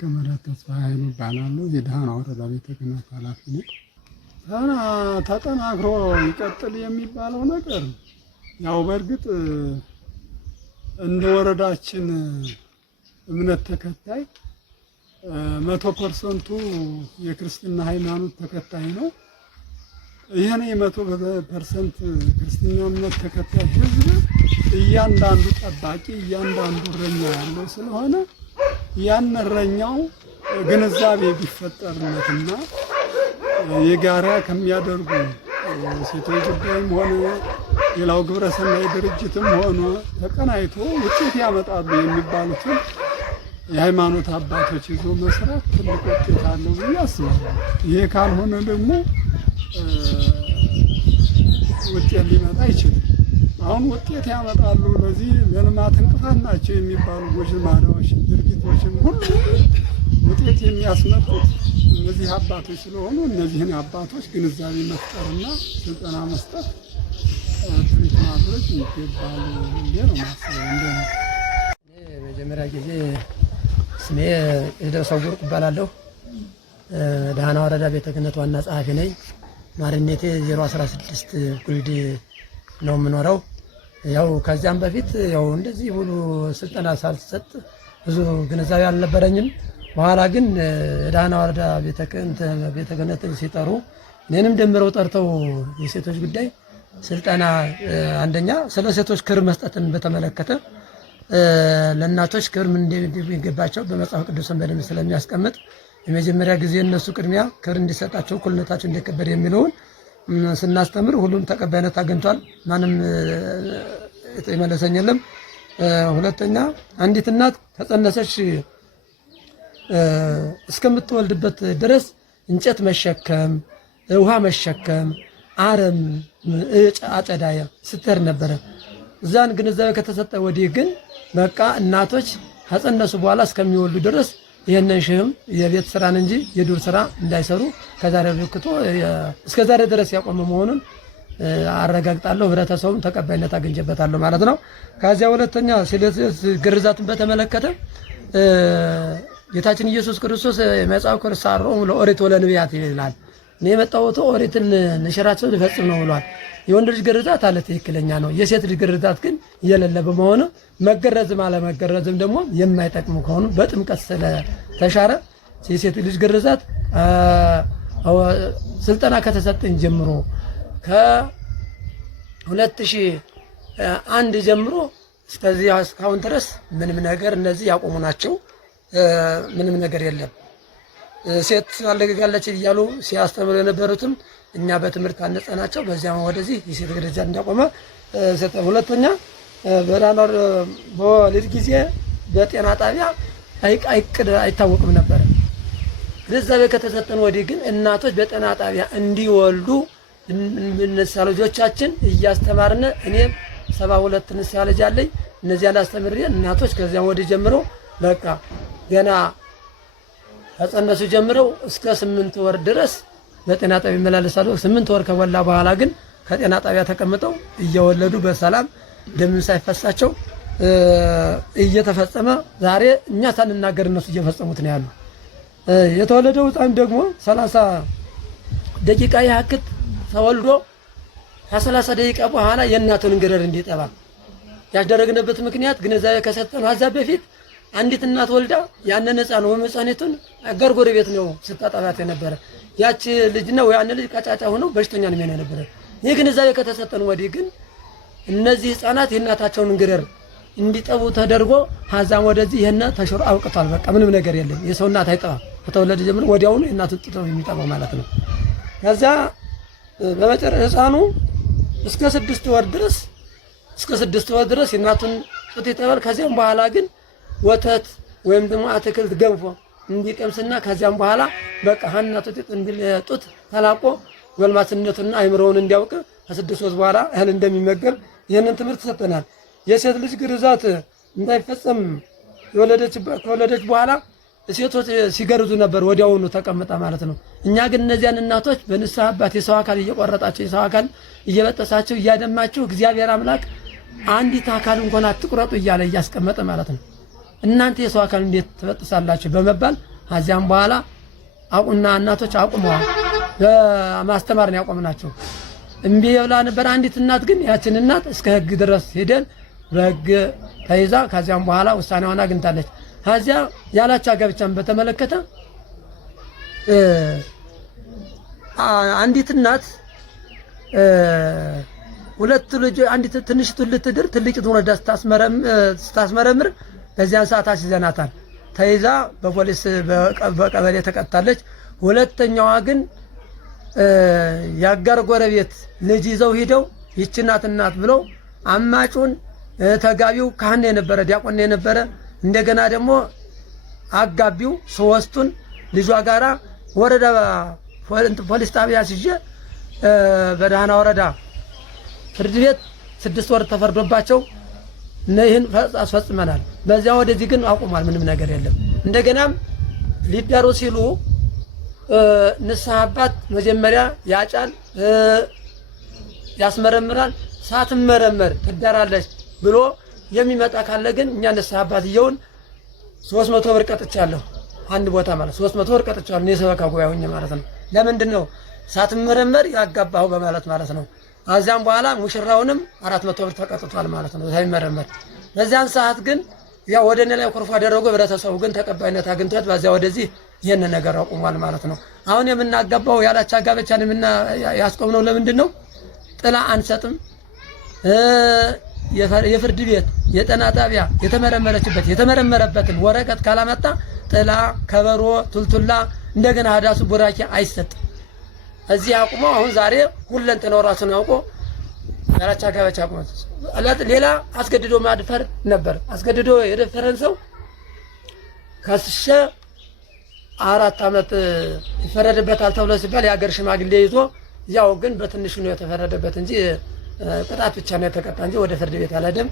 መላከ ምሕረት ተስፋ ኃይሉ እባላለሁ። የደሃና ወረዳ ቤተ ክህነት ኃላፊ ነኝ። ተጠናክሮ ይቀጥል የሚባለው ነገር ያው በእርግጥ እንደ ወረዳችን እምነት ተከታይ 100% የክርስትና ሃይማኖት ተከታይ ነው። ይሄን የ100% ክርስትና እምነት ተከታይ ህዝብ እያንዳንዱ ጠባቂ እያንዳንዱ እረኛ ያለው ስለሆነ ያን እረኛው ግንዛቤ ቢፈጠርለትና የጋራ ከሚያደርጉ ሴቶች ጉዳይም ሆነ ሌላው ግብረሰናይ ድርጅትም ሆነ ተቀናይቶ ውጤት ያመጣሉ የሚባሉትን የሃይማኖት አባቶች ይዞ መስራት ትልቅ ውጤት አለው ብዬ አስባለሁ። ይሄ ካልሆነ ደግሞ ውጤት ሊመጣ አይችልም። አሁን ውጤት ያመጣሉ ለዚህ ለልማት እንቅፋት ናቸው የሚባሉ ጎጂ ልማዶች ድርጊቶችን ሁሉ ውጤት የሚያስመጡት እነዚህ አባቶች ስለሆኑ እነዚህን አባቶች ግንዛቤ መፍጠርና ስልጠና መስጠት ትሪት ማድረግ ይገባል እንዴ ነው ማስበው። እንዴ ነው መጀመሪያ ጊዜ ስሜ ሰው ጉርቅ እባላለሁ። ደሃና ወረዳ ቤተ ክህነት ዋና ጸሐፊ ነኝ። ማርኔቴ 016 ጉልድ ነው የምኖረው። ያው ከዚያም በፊት ያው እንደዚህ ሁሉ ስልጠና ሳልሰጥ ብዙ ግንዛቤ አልነበረኝም። በኋላ ግን ደሃና ወረዳ ቤተ ክህነት ሲጠሩ እኔንም ደምረው ጠርተው የሴቶች ጉዳይ ስልጠና አንደኛ ስለ ሴቶች ክብር መስጠትን በተመለከተ ለእናቶች ክብር ምን እንደሚገባቸው በመጽሐፍ ቅዱስን በደንብ ስለሚያስቀምጥ የመጀመሪያ ጊዜ እነሱ ቅድሚያ ክብር እንዲሰጣቸው እኩልነታቸው እንዲከበር የሚለውን ስናስተምር ሁሉም ተቀባይነት አግኝቷል። ማንም የመለሰኝ የለም። ሁለተኛ አንዲት እናት ከጸነሰች እስከምትወልድበት ድረስ እንጨት መሸከም፣ ውሃ መሸከም፣ አረም አጨዳያ ስትሄድ ነበረ። እዛን ግንዛቤ ከተሰጠ ወዲህ ግን በቃ እናቶች ከጸነሱ በኋላ እስከሚወልዱ ድረስ ይህንን ሽህም የቤት ስራን እንጂ የዱር ስራ እንዳይሰሩ ከዛሬ ልክቶ እስከ ዛሬ ድረስ ያቆመ መሆኑን አረጋግጣለሁ። ህብረተሰቡም ተቀባይነት አግኝቼበታለሁ ማለት ነው። ከዚያ ሁለተኛ ግርዛትን በተመለከተ ጌታችን ኢየሱስ ክርስቶስ መጽሐፍ ቅዱስ ሳሮም ለኦሪት ወለነቢያት ይላል። እኔ የመጣሁት ኦሪትን ንሽራቸው ሊፈጽም ነው ብሏል። የወንድ ልጅ ግርዛት አለ ትክክለኛ ነው። የሴት ልጅ ግርዛት ግን የሌለ በመሆኑ መገረዝም አለመገረዝም ደግሞ የማይጠቅሙ ከሆኑ በጥምቀት ስለተሻረ የሴት ልጅ ግርዛት ስልጠና ከተሰጠኝ ጀምሮ ከ2001 ጀምሮ እስከዚህ እስካሁን ድረስ ምንም ነገር እነዚህ ያቆሙ ናቸው። ምንም ነገር የለም። ሴት አለጋለች እያሉ ሲያስተምሩ የነበሩትም እኛ በትምህርት አነጸናቸው። በዚያም ወደዚህ የሴት ግርዛት እንዳቆመ ሰጠ። ሁለተኛ በወሊድ ጊዜ በጤና ጣቢያ አይታወቅም ነበር። ግንዛቤ ከተሰጠን ወዲህ ግን እናቶች በጤና ጣቢያ እንዲወልዱ እነሳ ልጆቻችን እያስተማርነ እኔም 72 ንስሐ ልጅ አለኝ። እነዚያ ላስተምር እናቶች ከዚያም ወዲህ ጀምረው በቃ ገና ከጸነሱ ጀምረው እስከ 8 ወር ድረስ በጤና ጣቢያ ይመላለሳሉ። 8 ወር ከወላ በኋላ ግን ከጤና ጣቢያ ተቀምጠው እየወለዱ በሰላም ደም ሳይፈሳቸው እየተፈጸመ ዛሬ እኛ ሳንናገር እነሱ እየፈጸሙት ነው ያሉ። የተወለደው ሕፃን ደግሞ 30 ደቂቃ ያክል ተወልዶ ከ30 ደቂቃ በኋላ የእናቱን እንግረር እንዲጠባ ያደረግንበት ምክንያት ግንዛቤ ከሰጠን ሀሳብ በፊት አንዲት እናት ወልዳ ያንን ሕፃን ወይም ሕፃኒቱን አጋር ጎረቤት ነው ስታጠባት የነበረ። ያቺ ልጅ ነው ያን ልጅ ቀጫጫ ሆነው በሽተኛ ነው የነበረ። ይህ ግንዛቤ ከተሰጠን ወዲህ ግን እነዚህ ሕፃናት የእናታቸውን እንግረር እንዲጠቡ ተደርጎ ሀዛም ወደዚህ ይሄን ተሽሮ አውቅቷል። በቃ ምንም ነገር የለም። የሰው እናት አይጠባም። ከተወለደ ጀምሮ ወዲያውኑ የእናቱን ጡት ነው የሚጠባው ማለት ነው። ከዛ በመጨረሻ ሕፃኑ እስከ 6 ወር ድረስ የእናቱን ጡት ይጠባል። ከዚያም በኋላ ግን ወተት ወይም ደግሞ አትክልት ገንፎ እንዲቀምስና ከዚያም በኋላ በቃ እናቱ ጡት ተላቆ ጎልማስነቱና አይምሮውን እንዲያውቅ ከ6 ወር በኋላ እህል እንደሚመገብ ይህንን ትምህርት ሰጠናል። የሴት ልጅ ግርዛት እንዳይፈጸም ከወለደች በኋላ ሴቶች ሲገርዙ ነበር ወዲያውኑ ተቀምጣ ማለት ነው። እኛ ግን እነዚያን እናቶች በንስሐ አባት የሰው አካል እየቆረጣቸው የሰው አካል እየበጠሳቸው እያደማቸው እግዚአብሔር አምላክ አንዲት አካል እንኳን አትቁረጡ እያለ እያስቀመጠ ማለት ነው። እናንተ የሰው አካል እንዴት ትበጥሳላችሁ በመባል ከዚያም በኋላ አቁና እናቶች አቁመዋል። በማስተማር ነው ያቆምናቸው። እምቢ ብላ ነበር አንዲት እናት። ግን ያችን እናት እስከ ህግ ድረስ ሄደን በህግ ተይዛ ከዚያም በኋላ ውሳኔዋን አግኝታለች። ከዚያ ያላቻ ጋብቻን በተመለከተ አንዲት እናት ሁለት ልጅ አንዲት ትንሽቱ ልትድር ትልቂቱ ወልዳ ስታስመረምር በዚያን ሰዓት አስይዘናታል። ተይዛ በፖሊስ በቀበሌ ተቀጣለች። ሁለተኛዋ ግን ያጋር ጎረቤት ልጅ ይዘው ሂደው ይህች እናት ብለው አማጩን ተጋቢው ካህን የነበረ ዲያቆን የነበረ እንደገና ደግሞ አጋቢው ሶስቱን ልጇ ጋራ ወረዳ ፖሊስ ጣቢያ ሲጀ በደህና ወረዳ ፍርድ ቤት 6 ወር ተፈርዶባቸው ይህን አስፈጽመናል። በዚያ ወደዚህ ግን አቁሟል። ምንም ነገር የለም። እንደገናም ሊዳሩ ሲሉ ንስሐ አባት መጀመሪያ ያጫል፣ ያስመረምራል። ሳትመረመር ትዳራለች ብሎ የሚመጣ ካለ ግን እኛ ንስሐ አባትየውን 300 ብር ቀጥቻለሁ። አንድ ቦታ ማለት 300 ብር ቀጥቻለሁ። እኔ ሰበካ ጉባኤ ሆኜ ማለት ነው። ለምንድን ነው ሳትመረመር ያጋባው በማለት ማለት ነው። አዚያም በኋላ ሙሽራውንም 400 ብር ተቀጥቷል ማለት ነው ሳይመረመር። በዚያን ሰዓት ግን ያው ወደ እኔ ላይ ኮርፋ አደረጉ። ህብረተሰቡ ግን ተቀባይነት አግኝቷት በዚያ ወደዚህ ይሄን ነገር አቁሟል ማለት ነው። አሁን የምናጋባው ያላቻ ጋብቻን ያስቆምነው ለምንድን ነው? ጥላ አንሰጥም። የፍርድ ቤት የጤና ጣቢያ የተመረመረችበት የተመረመረበትን ወረቀት ካላመጣ ጥላ፣ ከበሮ፣ ቱልቱላ እንደገና ሀዳሱ ቡራኪ አይሰጥም። እዚህ አቁሞ አሁን ዛሬ ሁለንተናው ራሱን አውቆ ያላቻ ጋብቻ አቁሞ ሌላ አስገድዶ ማድፈር ነበር። አስገድዶ የደፈረን ሰው ከስሸ 4 ዓመት ይፈረድበታል ተብሎ ሲባል የሀገር ሽማግሌ ይዞ ያው ግን በትንሹ ነው የተፈረደበት እንጂ ቅጣት ብቻ ነው የተቀጣ እንጂ ወደ ፍርድ ቤት አልሄደም።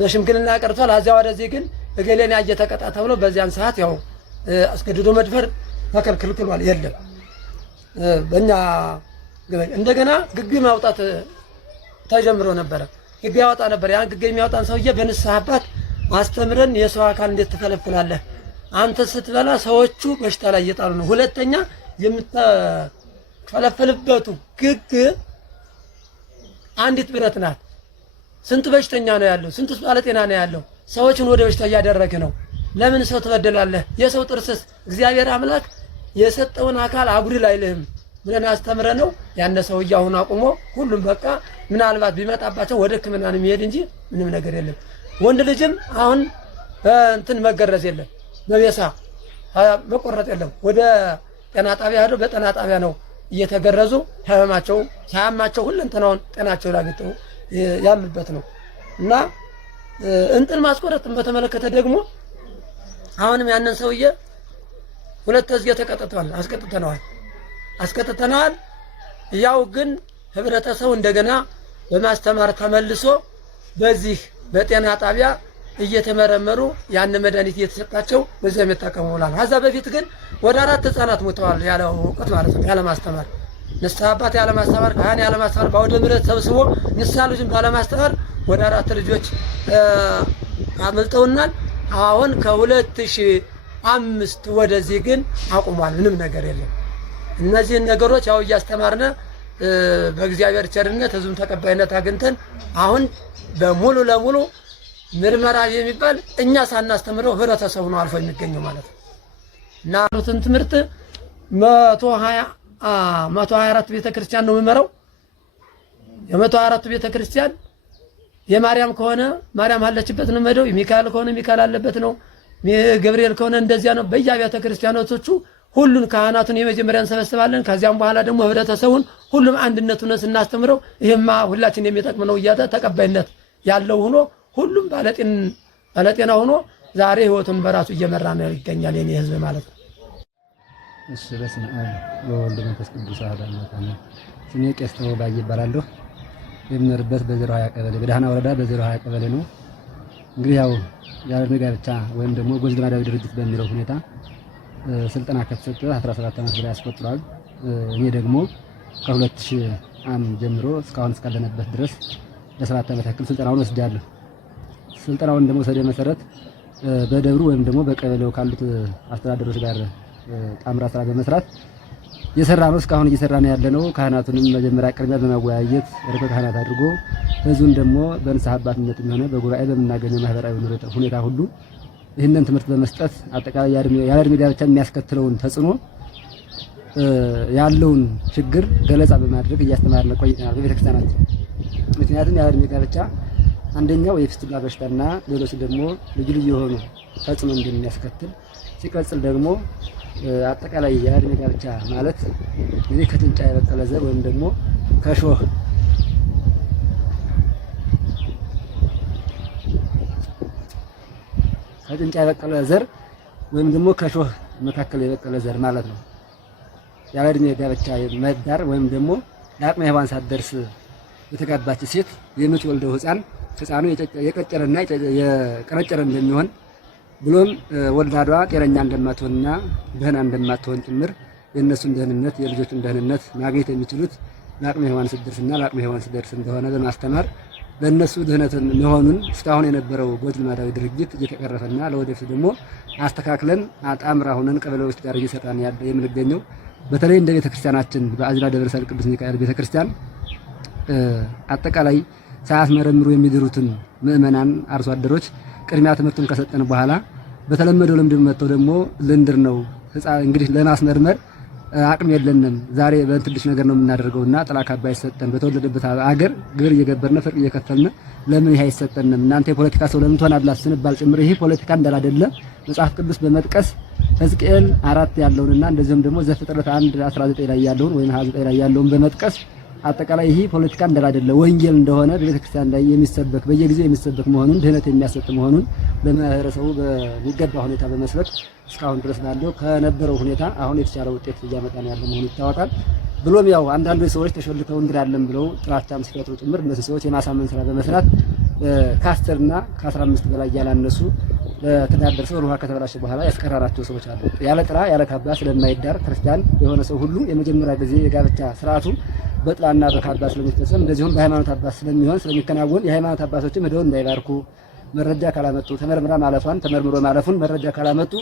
በሽምግልና ቀርቷል። አዚያ ወደዚህ ግን እገሌን ያየ ተቀጣ ተብሎ በዚያን ሰዓት ያው አስገድዶ መድፈር ተከልክሏል። የለም በእኛ እንደገና ግግ ማውጣት ተጀምሮ ነበረ። ግግ ያወጣ ነበር። ያን ግግ የሚያወጣን ሰውዬ በንስሐ አባት አስተምረን የሰው አካል እንዴት ትፈለፍላለህ? አንተ ስትበላ ሰዎቹ በሽታ ላይ እየጣሉ ነው። ሁለተኛ የምትፈለፈልበቱ ግግ አንዲት ብረት ናት። ስንት በሽተኛ ነው ያለው? ስንት ባለጤና ነው ያለው? ሰዎችን ወደ በሽታ እያደረገ ነው። ለምን ሰው ትበደላለህ? የሰው ጥርስስ እግዚአብሔር አምላክ የሰጠውን አካል አጉድል አይልህም ብለን አስተምረ ነው ያነ ሰውዬ አሁን አቁሞ ሁሉም በቃ ምናልባት ቢመጣባቸው ወደ ሕክምና ነው የሚሄድ እንጂ ምንም ነገር የለም። ወንድ ልጅም አሁን እንትን መገረዝ የለም፣ መቤሳ መቆረጥ የለም። ወደ ጤና ጣቢያ ሄደው በጤና ጣቢያ ነው እየተገረዙ ህመማቸው ሳያማቸው ሁለንተናውን ጤናቸው ላግጠው ያሉበት ነው። እና እንጥል ማስቆረጥን በተመለከተ ደግሞ አሁንም ያንን ሰውዬ 2 ጊዜ ተቀጥተዋል፣ አስቀጥተነዋል። ያው ግን ህብረተሰቡ እንደገና በማስተማር ተመልሶ በዚህ በጤና ጣቢያ እየተመረመሩ ያን መድኃኒት እየተሰጣቸው በዚያ የሚጠቀሙ ብሏል። ከዛ በፊት ግን ወደ 4 ህፃናት ሞተዋል ያለ እውቀት ማለት ነው። ያለ ማስተማር ንስሐ አባት ያለ ማስተማር ካህን ያለ ማስተማር በአውደ ምሕረት ሰብስቦ ንስሐ ልጅን ባለ ማስተማር ወደ 4 ልጆች አመልጠውናል። አሁን ከ2005 ወደዚህ ግን አቁሟል። ምንም ነገር የለም። እነዚህን ነገሮች ያው እያስተማርነ በእግዚአብሔር ቸርነት ህዝቡን ተቀባይነት አግኝተን አሁን በሙሉ ለሙሉ ምርመራ የሚባል እኛ ሳናስተምረው ህብረተሰቡ ነው አልፎ የሚገኘው ማለት ነው። እና ያሉትን ትምህርት 124 ቤተክርስቲያን ነው የሚመራው። የ124 ቤተክርስቲያን የማርያም ከሆነ ማርያም አለችበት ነው መደው፣ የሚካኤል ከሆነ ሚካኤል አለበት ነው፣ ገብርኤል ከሆነ እንደዚያ ነው። በየአብያተ ክርስቲያኖቹ ሁሉን ካህናቱን የመጀመሪያ እንሰበስባለን። ከዚያም በኋላ ደግሞ ህብረተሰቡን ሁሉም አንድነቱን ስናስተምረው ይሄማ ሁላችን የሚጠቅም ነው እያለ ተቀባይነት ያለው ሆኖ ሁሉም ባለጤና ሆኖ ዛሬ ህይወቱን በራሱ እየመራ ነው ይገኛል የኔ ህዝብ ማለት ነው። እሺ በስመ አብ ወወልድ ወመንፈስ ቅዱስ አሐዱ አምላክ አሜን። ስሜ ቄስ ተወባይ ይባላለሁ። የምኖርበት በ020 ቀበሌ በደህና ወረዳ በ020 ቀበሌ ነው። እንግዲህ ያው ያለ ጋብቻ ወይም ደግሞ ጎጅ ልማዳዊ ድርጅት በሚለው ሁኔታ ስልጠና ከተሰጠ 17 ዓመት በላይ አስቆጥሯል። እኔ ደግሞ ከ2000 ዓም ጀምሮ እስካሁን እስካለንበት ድረስ ለ7 ዓመት ያክል ስልጠናውን ወስጃለሁ። ስልጠናውን ደግሞ ሰደ መሰረት በደብሩ ወይም ደግሞ በቀበሌው ካሉት አስተዳደሮች ጋር ጣምራ ስራ በመስራት የሰራ ነው። እስካሁን እየሰራ ነው ያለነው። ካህናቱንም መጀመሪያ ቅድሚያ በማወያየት ርክበ ካህናት አድርጎ ህዝቡን ደግሞ በንስሐ አባትነትም ሆነ በጉባኤ በምናገኘው ማህበራዊ ሁኔታ ሁሉ ይህንን ትምህርት በመስጠት አጠቃላይ ያለ ዕድሜ ጋብቻ የሚያስከትለውን ተጽዕኖ ያለውን ችግር ገለጻ በማድረግ እያስተማርን ቆይተናል በቤተክርስቲያናችን። ምክንያቱም ያለ ዕድሜ ጋብቻ አንደኛው የፊስቱላ በሽታና ሌሎች ደግሞ ልዩ ልዩ የሆኑ ተጽዕኖ እንደሚያስከትል ሲቀጥል ደግሞ አጠቃላይ ያለ ዕድሜ ጋብቻ ማለት እንግዲህ ከጭንጫ የበቀለ ዘር ወይም ደግሞ ከሾህ ከጭንጫ የበቀለ ዘር ወይም ደግሞ ከሾህ መካከል የበቀለ ዘር ማለት ነው። ያለ ዕድሜ ጋብቻ መዳር ወይም ደግሞ ለአቅመ ሔዋን ሳትደርስ የተጋባች ሴት የምትወልደው ሕፃኑ የቀጨረና የቀረጨረ እንደሚሆን ብሎም ወላዷ ጤነኛ እንደማትሆንና ደህና እንደማትሆን ጭምር የእነሱን ደህንነት የልጆቹን ደህንነት ማግኘት የሚችሉት ለአቅመ ሔዋን ስትደርስና ለአቅመ ሔዋን ስትደርስ እንደሆነ በማስተማር ለእነሱ ድህነት መሆኑን እስካሁን የነበረው ጎጂ ልማዳዊ ድርጊት እየተቀረፈና ለወደፊት ደግሞ አስተካክለን አጣምራ ሆነን ቀበሌዎች ጋር እየሰራን የምንገኘው በተለይ እንደ ቤተክርስቲያናችን በአዝራ ደብረ ሰልቅ ቅዱስ ሚካኤል ቤተክርስቲያን አጠቃላይ ሳያስመረምሩ የሚድሩትን ምእመናን አርሶ አደሮች ቅድሚያ ትምህርቱን ከሰጠን በኋላ በተለመደው ልምድ መጥተው ደግሞ ልንድር ነው እንግዲህ ለማስመርመር አቅም የለንም ዛሬ በትንሽ ነገር ነው የምናደርገውና ጥላ ካባ ይሰጠን በተወለደበት አገር ግብር እየገበርነ ፍርቅ እየከፈልን ለምን ይሄ አይሰጠንም እናንተ የፖለቲካ ሰው ለምን ትሆናላችሁ ስንባል ጭምር ይሄ ፖለቲካ እንዳላደለ መጽሐፍ ቅዱስ በመጥቀስ ሕዝቅኤል 4 ያለውንና እንደዚሁም ደግሞ ዘፍጥረት 1:19 ላይ ያለውን ወይም 29 ላይ ያለውን በመጥቀስ አጠቃላይ ይሄ ፖለቲካ እንዳላደለ ወንጌል እንደሆነ በቤተክርስቲያን ላይ የሚሰበክ በየጊዜው የሚሰበክ መሆኑን ድህነት የሚያሰጥ መሆኑን ለማህበረሰቡ በሚገባ ሁኔታ በመስበክ እስካሁን ድረስ ባለው ከነበረው ሁኔታ አሁን የተሻለ ውጤት እያመጣን ያለ መሆኑ ይታወቃል። ብሎም ያው አንዳንዶች ሰዎች ተሸልተው እንግዳለን ብለው ጥላቻም ሲፈጥሩ ጭምር እነዚህ ሰዎች የማሳመን ስራ በመስራት ከ10 እና ከ15 በላይ ያላነሱ ለትዳር ደርሰው ሩሃ ከተበላሸ በኋላ ያስቀራራቸው ሰዎች አሉ። ያለ ጥላ ያለ ካባ ስለማይዳር ክርስቲያን የሆነ ሰው ሁሉ የመጀመሪያ ጊዜ የጋብቻ ስርዓቱ በጥላና በካባ ስለሚፈጸም እንደዚሁም በሃይማኖት አባት ስለሚሆን ስለሚከናወን የሃይማኖት አባቶችም ሄደው እንዳይባርኩ መረጃ ካላመጡ ተመርምራ ማለፏን ተመርምሮ ማለፉን መረጃ ካላመጡ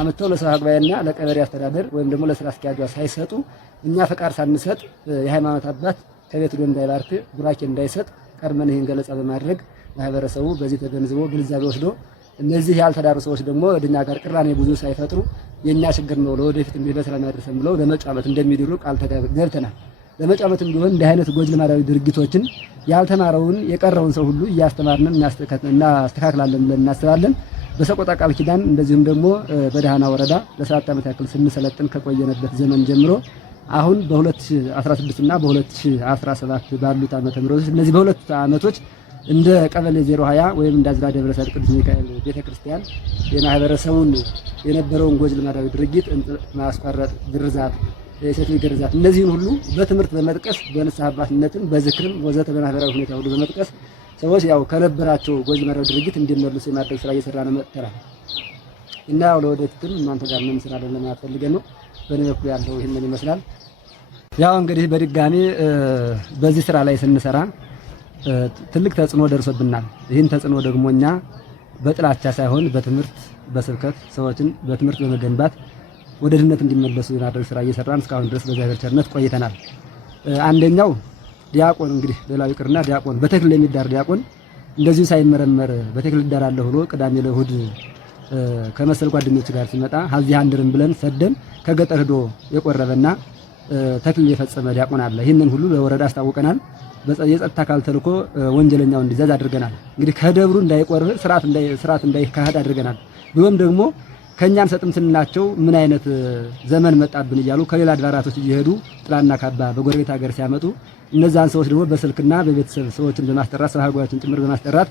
አመጣው ለሰው ጉባኤና ለቀበሌ አስተዳደር ወይም ደግሞ ለስራ አስኪያጇ ሳይሰጡ እኛ ፈቃድ ሳንሰጥ የሃይማኖት አባት ከቤት ሄዶ እንዳይባርክ ቡራኬ እንዳይሰጥ ቀድመን ይሄን ገለጻ በማድረግ ማህበረሰቡ በዚህ ተገንዝቦ ግንዛቤ ወስዶ እነዚህ ያልተዳሩ ሰዎች ደግሞ ወደኛ ጋር ቅራኔ ብዙ ሳይፈጥሩ የኛ ችግር ነው ለወደፊት በሰላም ያደርሰን ብለው ለመጪው ዓመት እንደሚድሩ ቃል ገብተናል። ለመጪው ዓመት ቢሆን እንዲህ አይነት ጎጂ ልማዳዊ ድርጊቶችን ያልተማረውን የቀረውን ሰው ሁሉ እያስተማርንን እናስተካክላለን ብለን እናስባለን። በሰቆጣ ቃል ኪዳን እንደዚሁም ደግሞ በደሃና ወረዳ ለ7 ዓመት ያክል ስንሰለጥን ከቆየነበት ዘመን ጀምሮ አሁን በ2016 እና በ2017 ባሉት ዓመተ ምህረት እነዚህ በሁለት ዓመቶች እንደ ቀበሌ 020 ወይም እንደ አዝራ ደብረ ሰልቅ ቅዱስ ሚካኤል ቤተክርስቲያን የማህበረሰቡን የነበረውን ጎጂ ልማዳዊ ድርጊት ማስቋረጥ፣ ግርዛት፣ የሴት ልጅ ግርዛት እነዚህን ሁሉ በትምህርት በመጥቀስ በንስሐ አባትነትም በዝክርም ወዘተ በማህበራዊ ሁኔታ ሁሉ በመጥቀስ ሰዎች ያው ከነበራቸው ጎጂ ልማዳዊ ድርጊት እንዲመለሱ የማድረግ ስራ እየሰራን መጥተናል እና ያው ለወደፊትም እናንተ ጋር ምን ስራ አይደለም ያፈልገን ነው። በእኔ በኩል ያለው ይሄንን ይመስላል። ያው እንግዲህ በድጋሚ በዚህ ስራ ላይ ስንሰራ ትልቅ ተጽዕኖ ደርሶብናል። ይህን ተጽዕኖ ደግሞ እኛ በጥላቻ ሳይሆን በትምህርት በስብከት ሰዎችን በትምህርት በመገንባት ወደ ድነት እንዲመለሱ የማድረግ ስራ እየሰራን እስካሁን ድረስ በእግዚአብሔር ቸርነት ቆይተናል። አንደኛው ዲያቆን እንግዲህ ሌላው ይቅርና ዲያቆን በተክሊል የሚዳር ዲያቆን እንደዚሁ ሳይመረመር በተክሊል ይዳራለሁ ብሎ ቅዳሜ ለእሑድ ከመሰል ጓደኞች ጋር ሲመጣ ሀዚህ አንድርም ብለን ሰደን ከገጠር ሄዶ የቆረበና ተክሊል የፈጸመ ዲያቆን አለ። ይህንን ሁሉ ለወረዳ አስታውቀናል። የጸጥታ አካል ተልኮ ወንጀለኛው እንዲያዝ አድርገናል። እንግዲህ ከደብሩ እንዳይቆርብ ስርዓት እንዳይካሄድ አድርገናል። ብሎም ደግሞ ከኛን ሰጥም ስንላቸው ምን አይነት ዘመን መጣብን እያሉ ከሌላ አድባራቶች እየሄዱ ጥላና ካባ በጎረቤት ሀገር ሲያመጡ እነዛን ሰዎች ደግሞ በስልክና በቤተሰብ ሰዎችን በማስጠራት ሰሃጓችን ጭምር በማስጠራት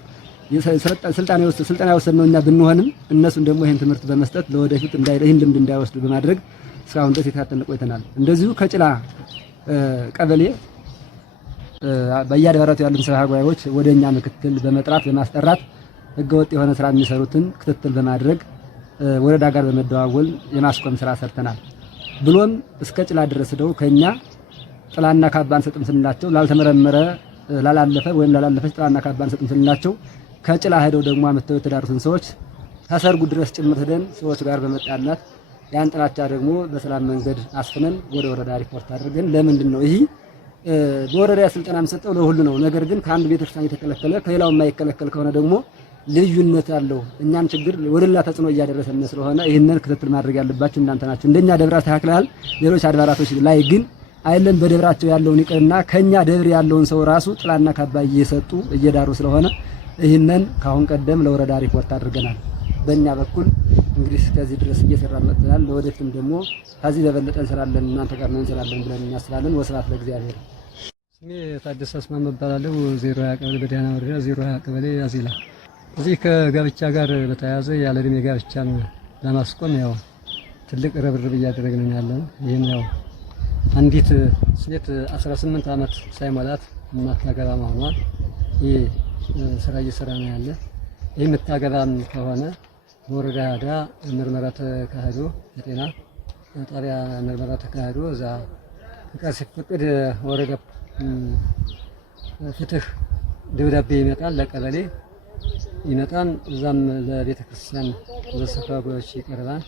ስልጣን የወሰድነው እኛ ብንሆንም እነሱን ደግሞ ይህን ትምህርት በመስጠት ለወደፊት ይህን ልምድ እንዳይወስዱ በማድረግ እስካሁን ድረስ የተካተልን ቆይተናል። እንደዚሁ ከጭላ ቀበሌ በየአድባራቱ ያሉ ሰሃጓዎች ወደኛ ምክትል በመጥራት በማስጠራት ህገወጥ የሆነ ስራ የሚሰሩትን ክትትል በማድረግ ወረዳ ጋር በመደዋወል የማስቆም ስራ ሰርተናል። ብሎም እስከ ጭላ ድረስ ደው ከኛ ጥላና ካባን ሰጥም ስንላቸው ላልተመረመረ ላላለፈ ወይም ላላለፈች ጥላና ካባን ሰጥም ስንላቸው ከጭላ ሄደው ደግሞ አመተው የተዳሩትን ሰዎች ከሰርጉ ድረስ ጭምር ሄደን ሰዎች ጋር በመጣላት ያን ጥላቻ ደግሞ በሰላም መንገድ አስፍነን ወደ ወረዳ ሪፖርት አድርገን ለምንድን ነው ይህ በወረዳ ስልጠና የሚሰጠው ለሁሉ ነው። ነገር ግን ከአንድ ቤተክርስቲያን የተከለከለ ከሌላው የማይከለከል ከሆነ ደግሞ ልዩነት አለው። እኛን ችግር ወደ ሌላ ተጽዕኖ እያደረሰን ስለሆነ ይህንን ክትትል ማድረግ ያለባችሁ እናንተ ናችሁ። እንደኛ ደብር አስተካክለናል። ሌሎች አድባራቶች ላይ ግን አይደለም በደብራቸው ያለውን ይቅርና ከኛ ደብር ያለውን ሰው ራሱ ጥላና ካባ እየሰጡ እየዳሩ ስለሆነ ይህንን ካሁን ቀደም ለወረዳ ሪፖርት አድርገናል። በእኛ በኩል እንግዲህ እስከዚህ ድረስ እየሰራን መጥተናል። ለወደፊትም ደግሞ ከዚህ በበለጠ እንሰራለን፣ እናንተ ጋር ነው እንሰራለን ብለን እናስባለን። ወስብሐት ለእግዚአብሔር። ስሜ ታደሰ አስማማ እባላለሁ። 020 ቀበሌ በደህና ወረዳ 020 ቀበሌ አዚላ። እዚህ ከጋብቻ ጋር በተያያዘ ያለ ዕድሜ ጋብቻን ለማስቆም ያው ትልቅ ርብርብ እያደረግን ነው ያለን። ይህም ያው አንዲት ሴት 18 ዓመት ሳይሞላት የማታገባ መሆኗ ይህ ስራ እየሰራ ነው ያለ። ይህ የምታገባም ከሆነ በወረዳ ሄዳ ምርመራ ተካሂዶ የጤና ጣቢያ ምርመራ ተካሂዶ እዛ ፍቃድ ሲፈቅድ ወረዳ ፍትህ ደብዳቤ ይመጣል፣ ለቀበሌ ይመጣል። እዛም ለቤተ ክርስቲያን ለሰበካ ጉባኤዎች ይቀርባል።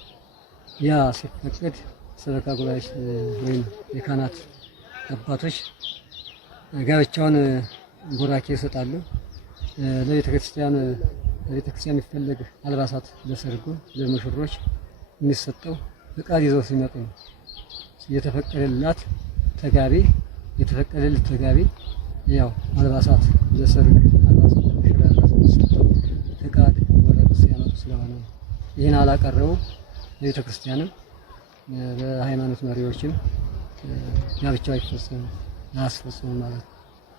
ያ ሲፈቅድ ሰበካ ጉባኤዎች ወይም የካህናት አባቶች ጋብቻውን ቡራኬ ይሰጣሉ። ለቤተ ክርስቲያን የሚፈለግ አልባሳት ለሰርጉ ለሙሽሮች የሚሰጠው ፍቃድ ይዘው ሲመጡ ነው። የተፈቀደላት ተጋቢ የተፈቀደለት ተጋቢ ያው አልባሳት ለሰርግ አልባሳት ለሙሽራ አልባሳት የሚሰጠው ፍቃድ ወረቀት ሲያመጡ ስለሆነ ይህን አላቀረቡ ለቤተ ክርስቲያንም በሃይማኖት መሪዎችም ጋብቻው አይፈጸምም አያስፈጽሙም ማለት ነው።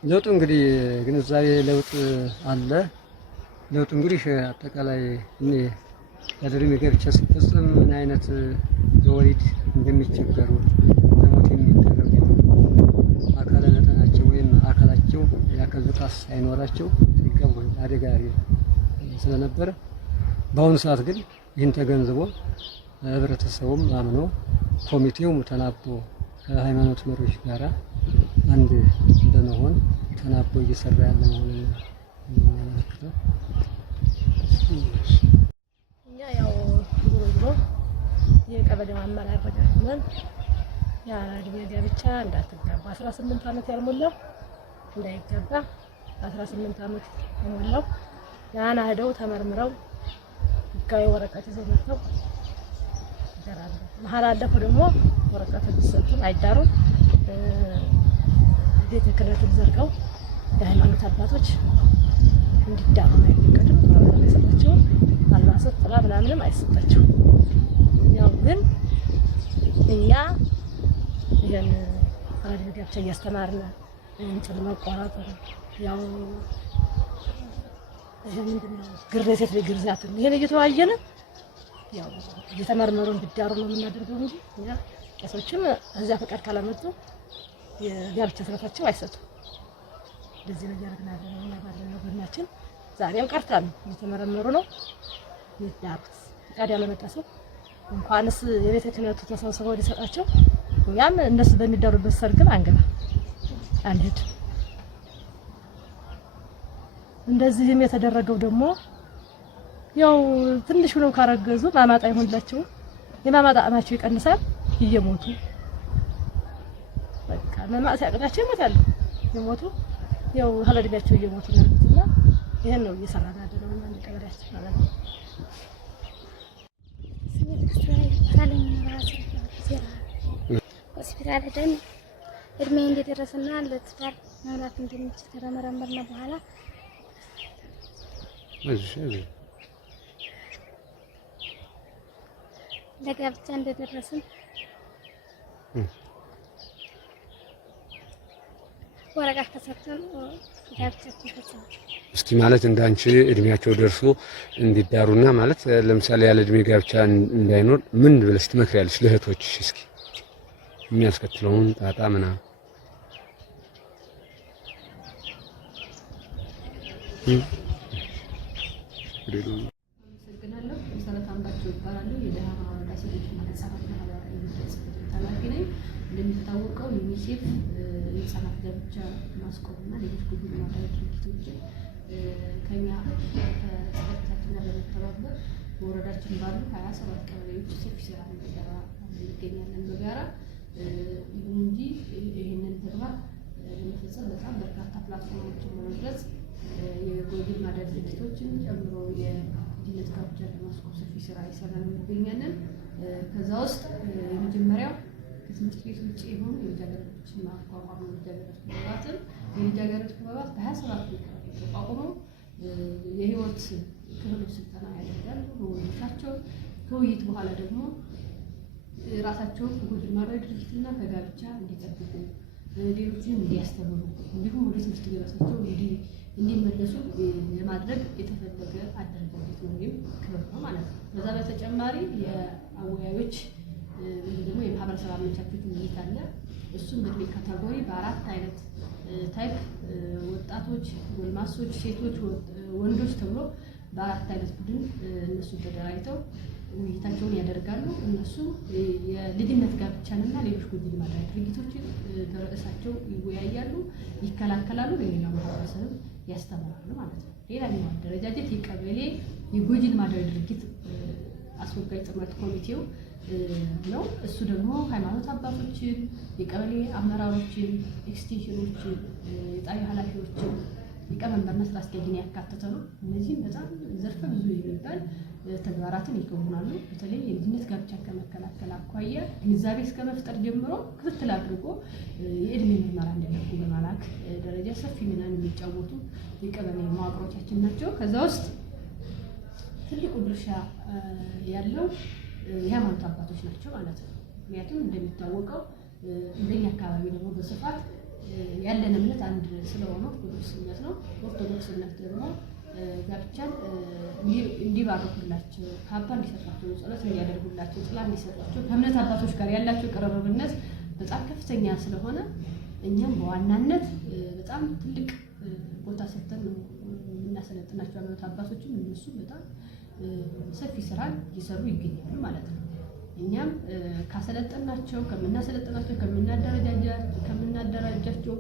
ለውጡ እንግዲህ ግንዛቤ ለውጥ አለ። ለውጡ እንግዲህ አጠቃላይ እኔ ያለዕድሜ ጋብቻ ሲፈጸም ምን አይነት በወሊድ እንደሚቸገሩ ለሞት የሚደረጉ አካለ መጠናቸው ወይም አካላቸው የአካል ብቃት ሳይኖራቸው ሲቀቡ አደጋ ስለነበረ በአሁኑ ሰዓት ግን ይህን ተገንዝቦ ህብረተሰቡም አምኖ ኮሚቴውም ተናቦ ከሃይማኖት መሪዎች ጋር አንድ በመሆን ተናቦ እየሰራ ያለ መሆኑን የሚያመለክተው። እኛ ያው ድሮ የቀበሌው አመራር ተጋርተን ያለ ዕድሜ ጋብቻ እንዳትጋባ 18 ዓመት ያልሞላው እንዳይጋባ 18 ዓመት የሞላው ያን ሄደው ተመርምረው ህጋዊ ወረቀት ይዘው መጥተው ይዳራሉ። መሀል አለፈው ደግሞ ወረቀት ቢሰጡም አይዳሩም። ቤተ ክህነትን ዘርገው የሃይማኖት አባቶች እንዲዳሩ ነው የሚቀድም አይሰጣቸውም። አልባሳት ጥላ ምናምንም አይሰጣቸውም። ያው ግን እኛ ይሄን አረድ ጋብቻ እያስተማርን እንትን መቋረጥ ያው ይሄ ምንድነው ግርዘት ለግርዛት ይሄን እየተዋየነ ያው እየተመረመሩ እንዲዳሩ ነው የምናደርገው እንጂ እኛ ቄሶችም እዚያ ፈቃድ ካላመጡ የጋብቻ ስርዓታቸው አይሰጡም። እንደዚህ ነው ያደረግናል እና ባለነው ጎናችን ዛሬም ቀርታሉ እየተመረመሩ ነው ይዳሩት። ፈቃድ ያለመጣ ሰው እንኳንስ የቤተ ክህነቱ ተሰብስበው ሊሰጣቸው እኛም እነሱ በሚዳሩበት ሰርግም አንገባ አንሄድ። እንደዚህም የተደረገው ደግሞ ያው ትንሽ ነው ካረገዙ ማማጣ ይሆንላቸው የማማጣ አማቸው ይቀንሳል እየሞቱ በቃ ማማጣ ሲያቅታቸው ይሞታሉ። የሞቱ ያው ሀለድጋቸው እየሞቱ ነውና ይሄን ነው እየሰራን ያለው እና ቀበሌያችን ማለት ነው። ሆስፒታል ሄደን እድሜ እንደደረሰና ለትዳር መብላት እንደሚችል ከተመረመርና በኋላ ለጋብቻ እንደደረስን ወረቀት ተሰጥቶን ጋብቻችን ፈጽመን። እስኪ ማለት እንዳንቺ እድሜያቸው ደርሶ እንዲዳሩና ማለት ለምሳሌ ያለ እድሜ ጋብቻ እንዳይኖር ምን ብለሽ ትመክሪያለሽ ለእህቶችሽ? እስኪ የሚያስከትለውን ጣጣ ምናምን አመሰግናለሁ። መሰረት አምባቸው ይባላሉ። የደሃ ወረዳ ሴቶችና ህጻናት ማህበራዊ ጉዳይ ኃላፊ ነኝ። እንደሚታወቀው ዩኒሴፍ የህጻናት ጋብቻ ማስቆምና ሌሎች ጉዳይ ማድረግ ድርጊቶችን ከኛ ከጽሕፈታችን ጋር በመተባበር በወረዳችን ባሉ 27 ቀበሌዎች ሰፊ ስራ እየሰራ እንገኛለን በጋራ። ይሁን እንጂ ይህንን ተግባር ለመፈጸም በጣም በርካታ ፕላትፎርሞችን በመቅረጽ የጎጂ ልማዳዊ ድርጊቶችን ጨምሮ የልጅነት ጋብቻን ለማስቆም ሰፊ ስራ እየሰራን እንገኛለን። ከዛ ውስጥ የመጀመሪያው ከትምህርት ቤት ውጭ የሆኑ የልጃገረዶችን ማቋቋም ነው። የልጃገረዶች ክበባት በ27 ተቋቁመው የህይወት ክህሎት ስልጠና ያደርጋሉ በወንዶቻቸው። ከውይይት በኋላ ደግሞ ራሳቸውን ከጎጂ ልማዳዊ ድርጊትና ከጋብቻ እንዲጠብቁ ሌሎችንም እንዲያስተምሩ እንዲሁም ወደ ትምህርት ገበታቸው እንዲመለሱ ለማድረግ የተፈለገ አደረጃጀት ነው ወይም ክበብ ነው ማለት ነው። ከዛ በተጨማሪ የአወያዮች ወይም ደግሞ የማህበረሰብ አመቻቾች ውይይት አለ። እሱም በእድሜ ካታጎሪ በ4 አይነት ታይፕ ወጣቶች፣ ጎልማሶች፣ ሴቶች፣ ወንዶች ተብሎ በ4 አይነት ቡድን እነሱ ተደራጅተው ውይይታቸውን ያደርጋሉ። እነሱ የልጅነት ጋብቻንና ሌሎች ጎጂ ልማዳዊ ድርጊቶችን በርዕሳቸው ይወያያሉ፣ ይከላከላሉ፣ ለሌላው ማህበረሰብ ያስተምራሉ ማለት ነው። ሌላኛው አደረጃጀት የቀበሌ የጎጂ ልማዳዊ ድርጊት አስወጋጅ ጥምረት ኮሚቴው ነው። እሱ ደግሞ ሃይማኖት አባቶችን፣ የቀበሌ አመራሮችን፣ ኤክስቴንሽኖችን፣ የጣቢያ ኃላፊዎችን፣ ሊቀመንበርና ስራ አስኪያጅን ያካተተ ነው። እነዚህም በጣም ዘርፈ ብዙ የሚባል ተግባራትን ይከውናሉ። በተለይ የልጅነት ጋብቻ ከመከላከል አኳያ ግንዛቤ እስከ መፍጠር ጀምሮ ክትትል አድርጎ የእድሜ ምርመራ እንዲያደርጉ በማላክ ደረጃ ሰፊ ሚናን የሚጫወቱ የቀበሌ መዋቅሮቻችን ናቸው። ከዛ ውስጥ ትልቁ ድርሻ ያለው የሃይማኖት አባቶች ናቸው ማለት ነው። ምክንያቱም እንደሚታወቀው እንደኛ አካባቢ ደግሞ በስፋት ያለን እምነት አንድ ስለሆነ ኦርቶዶክስነት ነው። ኦርቶዶክስነት ደግሞ ጋብቻን እንዲባርኩላቸው፣ ካባ እንዲሰጧቸው፣ ጸሎት እንዲያደርጉላቸው፣ ጥላ እንዲሰጧቸው ከእምነት አባቶች ጋር ያላቸው ቅርርብነት በጣም ከፍተኛ ስለሆነ እኛም በዋናነት በጣም ትልቅ ቦታ ሰጥተን ነው የምናሰለጥናቸው። ሃይማኖት አባቶችም እነሱ በጣም ሰፊ ስራን እየሰሩ ይገኛሉ ማለት ነው። እኛም ካሰለጠናቸው ከምናሰለጥናቸው ከምናደራጃቸው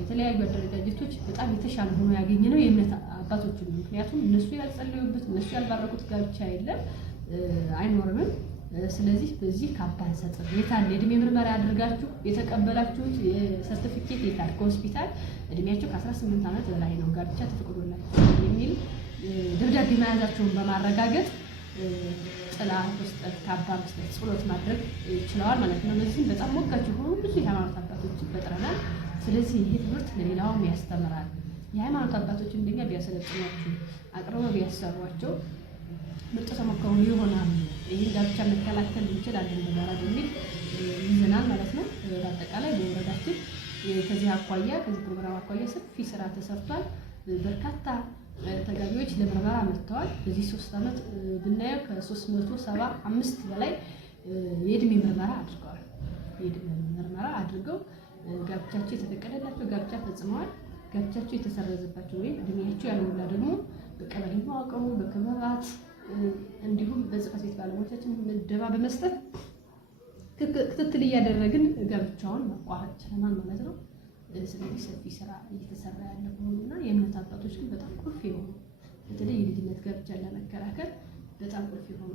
የተለያዩ አደረጃጀቶች በጣም የተሻለ ሆኖ ያገኘነው የእምነት አባቶች ነው። ምክንያቱም እነሱ ያልጸለዩበት እነሱ ያልባረኩት ጋብቻ የለም አይኖርምም። ስለዚህ በዚህ ካባ አንሰጥም። የታለ የእድሜ ምርመራ ያደርጋችሁ የተቀበላችሁት የሰርቲፊኬት የታለ ከሆስፒታል እድሜያቸው ከ18 ዓመት በላይ ነው ጋብቻ ተፈቅዶላችሁ የሚል ደብዳቤ መያዛቸውን በማረጋገጥ ጥላ መስጠት፣ ካባ መስጠት፣ ጸሎት ማድረግ ችለዋል ማለት ነው። እነዚህም በጣም ሞጋች የሆኑ ብዙ የሃይማኖት አባቶች ይፈጥረናል። ስለዚህ ይሄ ትምህርት ለሌላውም ያስተምራል። የሃይማኖት አባቶች እንደኛ ቢያሰለጥኗቸው አቅርበው ቢያሰሯቸው ምርጥ ተሞክሮ ይሆናል። ይህን ጋብቻ መከላከል እንችላለን በጋራ በሚል ይዘናል ማለት ነው። በአጠቃላይ በወረዳችን ከዚህ አኳያ ከዚህ ፕሮግራም አኳያ ሰፊ ስራ ተሰርቷል። በርካታ ተጋቢዎች ለምርመራ መጥተዋል። በዚህ 3 ዓመት ብናየው ከ375 በላይ የእድሜ ምርመራ አድርገዋል። የእድሜ ምርመራ አድርገው ጋብቻቸው የተፈቀደላቸው ጋብቻ ፈጽመዋል። ጋብቻቸው የተሰረዘባቸው ወይም እድሜያቸው ያልሞላ ደግሞ በቀበሌ መዋቅሩ በክበባት እንዲሁም በጽሕፈት ቤት ባለሙያዎቻችን ምደባ በመስጠት ክትትል እያደረግን ጋብቻውን ማቋረጥ ችለናል ማለት ነው። ስለዚህ ሰፊ ስራ እየተሰራ ያለ መሆኑና የእምነት አባቶች ግን በጣም ቁልፍ የሆኑ በተለይ የልጅነት ጋብቻን ለመከላከል በጣም ቁልፍ የሆኑ